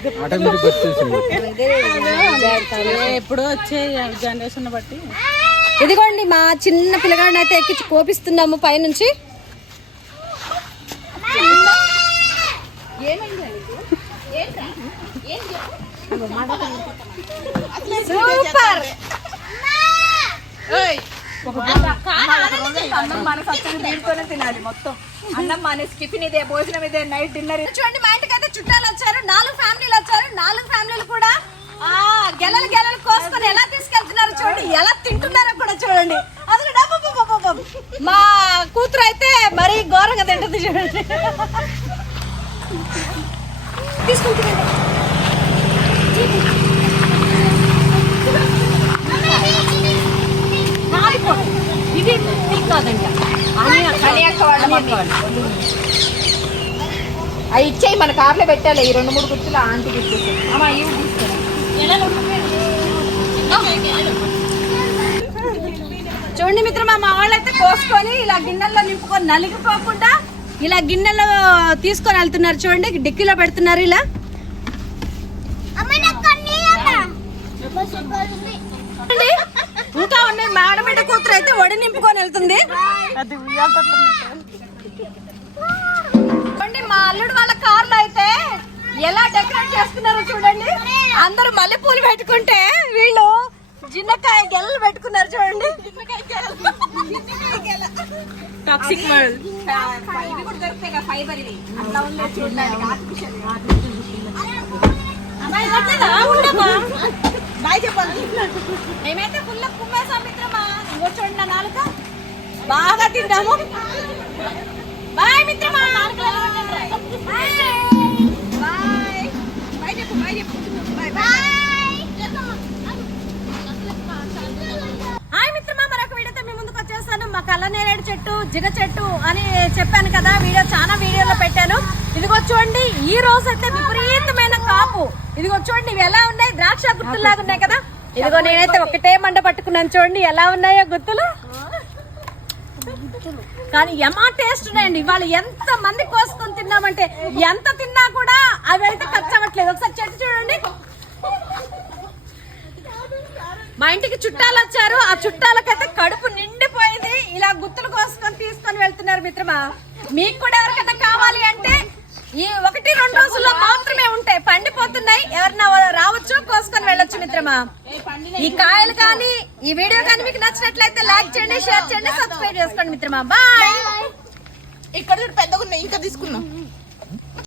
ఎప్పుడో వచ్చే జనరేషన్ బట్టి. ఇదిగోండి మా చిన్న పిల్లగాడిని అయితే ఎక్కించి కోపిస్తున్నాము పైనుంచి. సూపర్! అన్నం మన సత్తులు దీంతోనే తినాలి మొత్తం. అన్నం మానేసి టిఫిన్ ఇదే భోజనం ఇదే నైట్ డిన్నర్ చూడండి మా ఇంటికి అయితే చుట్టాలు వచ్చారు నాలుగు ఫ్యామిలీలు వచ్చారు నాలుగు ఫ్యామిలీలు కూడా ఆ గెలలు గెలలు కోసుకొని ఎలా తీసుకెళ్తున్నారు చూడండి ఎలా తింటున్నారో కూడా చూడండి. అది మా కూతురు అయితే మరీ ఘోరంగా తింటుంది చూడండి. తీసుకుంటుంది ఇది మీకు కాదంట అవి ఇచ్చేయి మన కార్లో పెట్టాలి. ఈ రెండు మూడు గుర్తులు ఆంటీ గుర్తులు అమ్మా ఇవి చూడండి మిత్రమా మా వాళ్ళైతే కోసుకొని ఇలా గిన్నెల్లో నింపుకొని నలిగిపోకుండా ఇలా గిన్నెలో తీసుకొని వెళ్తున్నారు చూడండి డిక్కీలో పెడుతున్నారు ఇలా చూడండి, ఇంకా ఉన్నాయి మాడబిడ్డ కూతురు అయితే ఒడి నింపుకొని వెళ్తుంది చూడండి మా అల్లుడు వాళ్ళ కార్లో అయితే ఎలా డెకరేట్ చేస్తున్నారో చూడండి. అందరూ మల్లెపూలు పెట్టుకుంటే వీళ్ళు జిన్నకాయ గెలలు పెట్టుకున్నారు చూడండి. టాక్సిక్ మోడల్ ఇవి కూడా దొరుకుతాయి కదా ఫైబర్ ఇవి. అట్లా ఉండే చూడడానికి ఆర్టిఫిషియల్ అమ్మాయి ఇవ్వట్లేదా? ఉండమ్మా. బాయ్ చెప్పాలి మేమైతే ఫుల్ కుమ్మేసాం మిత్రమా. ఇంకో చూడండి నా నాలుక. బాగా తింటాము. బాయ్ మిత్రమా. హాయ్ మరొక వీడియోతో మీ ముందుకు వచ్చేసాను మా కళ్ళనేరేడు చెట్టు జిగ చెట్టు అని చెప్పాను కదా వీడియో చాలా వీడియోలో పెట్టాను. ఇదిగో చూడండి ఈ రోజు అయితే విపరీతమైన కాపు. ఇదిగో చూడండి ఇవి ఎలా ఉన్నాయి? ద్రాక్ష గుర్తులాగా ఉన్నాయి కదా? ఇదిగో నేనైతే ఒకటే మండ పట్టుకున్నాను. చూడండి ఎలా ఉన్నాయో గుర్తులు కానీ ఎమా టేస్ట్ ఉన్నాయండి. ఇవాళ ఎంత మంది కోసుకొని తిన్నామంటే ఎంత తిన్నా కూడా అవి అయితే ఖర్చు అవ్వట్లేదు. ఒకసారి చెట్టు చూడండి. మా ఇంటికి చుట్టాలు వచ్చారు. ఆ చుట్టాలకైతే కడుపు నిండిపోయింది. ఇలా గుత్తులు కోసుకొని తీసుకొని వెళ్తున్నారు మిత్రమా. మీకు కూడా ఎవరికైనా కావాలి అంటే ఈ ఒకటి రెండు రోజుల్లో మాత్రమే ఉంటాయి పండిపోతున్నాయి. ఎవరన్నా మిత్రమా? ఈ కాయలు కానీ ఈ వీడియో కానీ మీకు నచ్చినట్లయితే లైక్ చేయండి షేర్ చేయండి సబ్స్క్రైబ్ చేసుకోండి మిత్రమా. బాయ్ ఇక్కడ పెద్దగా ఇంకా తీసుకున్నాం